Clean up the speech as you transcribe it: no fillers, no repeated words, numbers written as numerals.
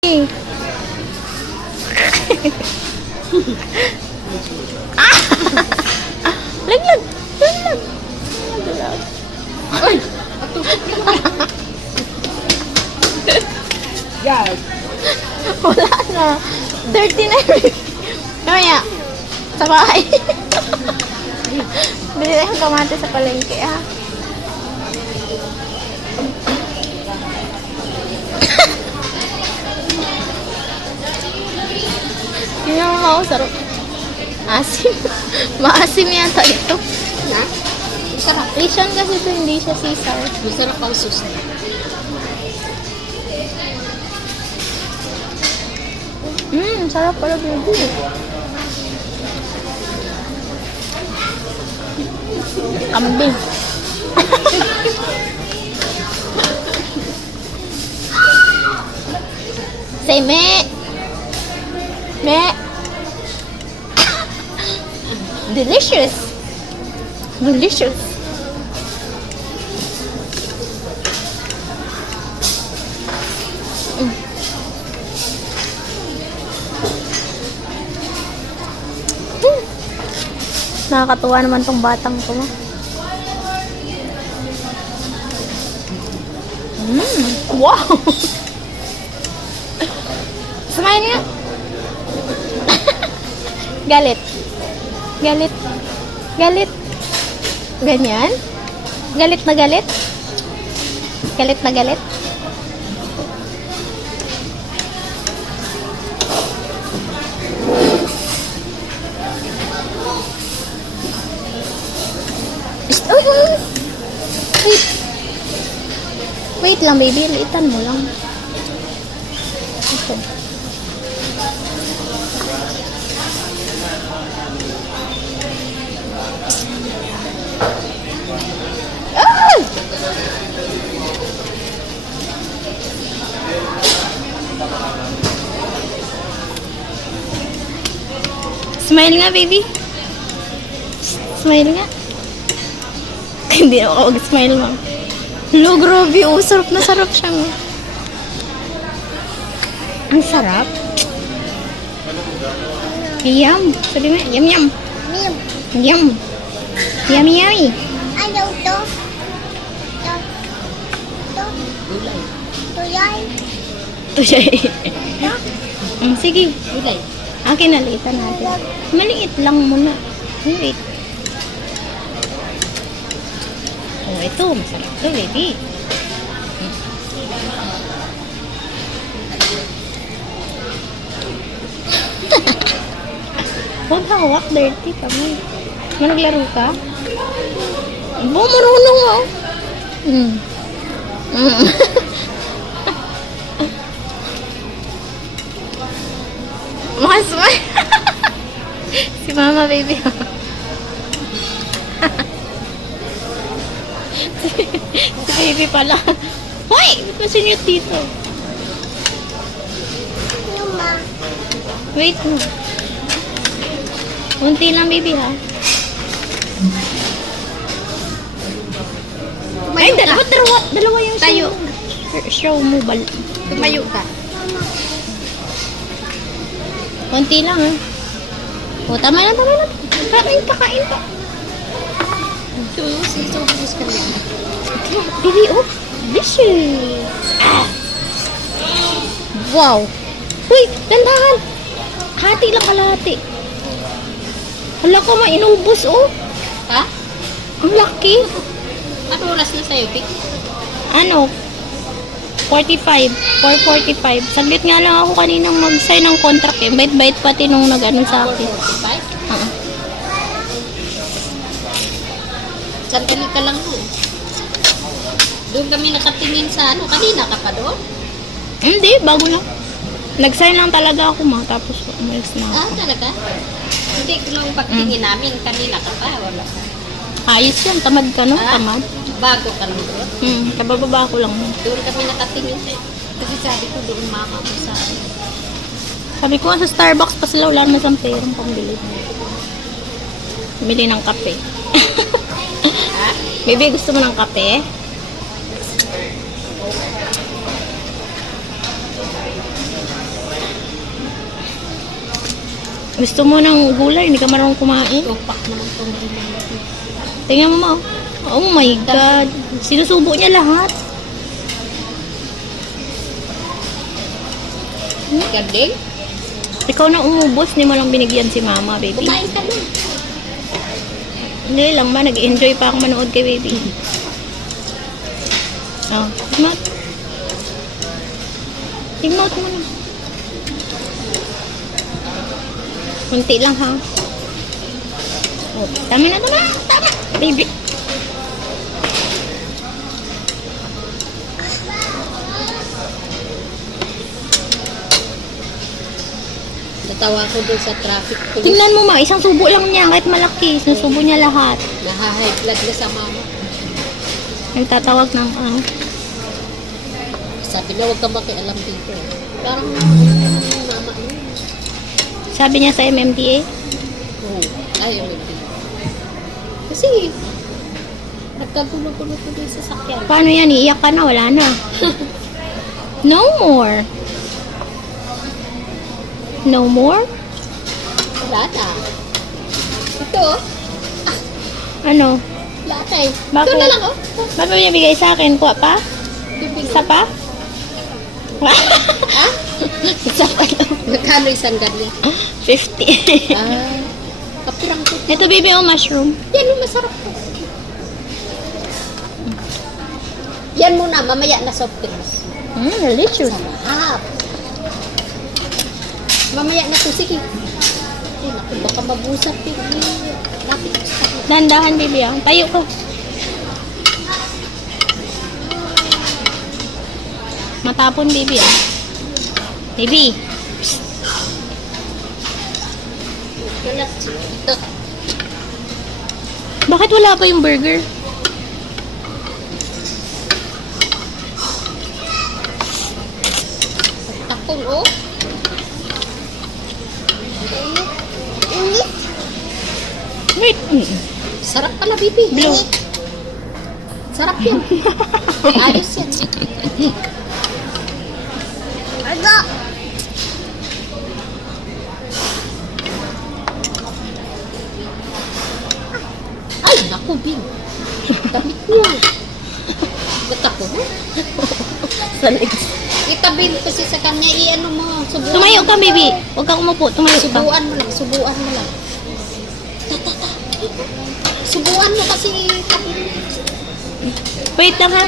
Laglag! Laglag! Ay! Yan. Wala na. Dirty na yun. Kaya, sa bahay. Bili tayong kamate sa palengke, ha? Tingnan mo ako, sarap. Asim. Maasim yata ito. Na? Masarap. Asian kasi ito, hindi siya Caesar. Masarap ang sauce na. Sarap pala, baby. Kambing. Say me. Me. Delicious. Delicious. Nakakatuwa naman tong batang to. Wow! Smile nga. Galit. Galit. Galit. Ganyan? Galit na galit? Galit na galit? Wait. Wait lang, baby. Liitan mo lang. Ito. Ah! Smile nga, baby. Smile nga. Hindi ako mag-smile, ma'am. Hello, grabe. Oh, sarap na sarap siya. Ang sarap. Yum. Sabi mo, yum, yum. Milk. Yum. Yummy, yummy. Ayaw to. To. To. Gulay. Tuyay. Ito siya eh. Sige. Gulay. Akin, nalitan natin. Maliit lang muna. Wait. Oh, ito. Masarap to, baby. Huwag hawak, dirty kami. Naglaro ka? Bo, marunong mo. Mas, si mama, baby. Si baby pala. Hoy! Kasi nyo dito. Luma. Wait mo. Unti lang, baby, ha? Ay, dalawa yung Tayo. show mo. Tumayo ka. Unti lang, ha? O, tama na, tama na. Kakain, kakain pa. Ito, sisubos ka niya. Baby, oh, delicious. Ah. Wow. Uy, dandahan. Hati lang kalahati. Hala ka, mainubos, oh. Ha? Ang laki. Ano oras na sa'yo, Vic? Ano? 45. 4:45. Saglit nga lang ako kaninang mag-sign ng contract eh. Bait-bait pati nung nag-ano sa akin. 4:45? Sandali ka lang doon. Doon kami nakatingin sa ano. Kanina ka pa doon? Hindi, bago lang. Nag-sign lang talaga ako, ma. Tapos umalis na ako. Ah, talaga? Hindi, nung pagtingin namin, kanina ka pa. Wala ka. Ayos yan. Tamad ka, no? Ah? Tamad. Bago ka nung doon. Kabababa ko lang. Doon kami nakatingin sa'yo. Kasi sabi ko doon mama ko sa akin. Sabi ko nga sa Starbucks pa sila, wala naman sa perang pambili. Bili ng kape. Ha? Baby, gusto mo ng kape? Gusto mo ng gulay, hindi ka marunong kumain. Tupak naman itong ginagawa. Tingnan mo, ma. Oh my God. Sinusubo niya lahat. Galing. Ikaw na umubos, hindi mo lang binigyan si mama, baby. Kumain ka na. Hindi lang ba, nag-enjoy pa ako manood kay baby. Oh, tigmot. Tigmot mo na. Kunti lang, ha? Oh, tama na, tama. Tama, baby. Natawa ko dun sa traffic police. Tingnan mo, ma. Isang subo lang niya, kahit malaki. Sinusubo niya lahat. Naha-high blood na sa mama. Nagtatawag ng, Sabi na huwag ka makialam dito. Parang mama mo. sabi niya sa MMDA. Oo. Ayaw hindi. Kasi, nagkagulo-gulo ko din sa sakyan. Paano yan? Iiyak ka na, wala na. No more. No more? Wala na. Ito, Ano? wala na eh. Bakit? Ito na lang, oh. Bakit mo niya bigay sa akin? Kuha pa? Bibig. Isa pa? Ha? Isa pa lang. Magkano isang ganyan? 50. Kapirang ko. Ito, baby, oh, mushroom. Yan yung masarap ko. Yan muna, mamaya na soft drinks. Delicious. Sarap. Mamaya na to, sige. Ay, naku, baka mabusap yun. Lapit ko sa akin. Dandahan, baby, ah. Tayo ka. Matapon, baby, ah. Baby. Kalat. Ito. Bakit wala pa yung burger? Takon, oh. Init. Wait. Sarap pala, bibi. Blue. Sarap yan. Ayos yan. Aga. Ay, naku, Bin. Damit niya. Ba't ako, no? Sa legs. Itabi kasi sa kanya, i-ano mo. Subuan Tumayo mo. ka, baby. Huwag kang umupo. Tumayo ka. Subuan mo lang, subuan mo lang. Subuan mo kasi tabi mo. Wait lang, ha?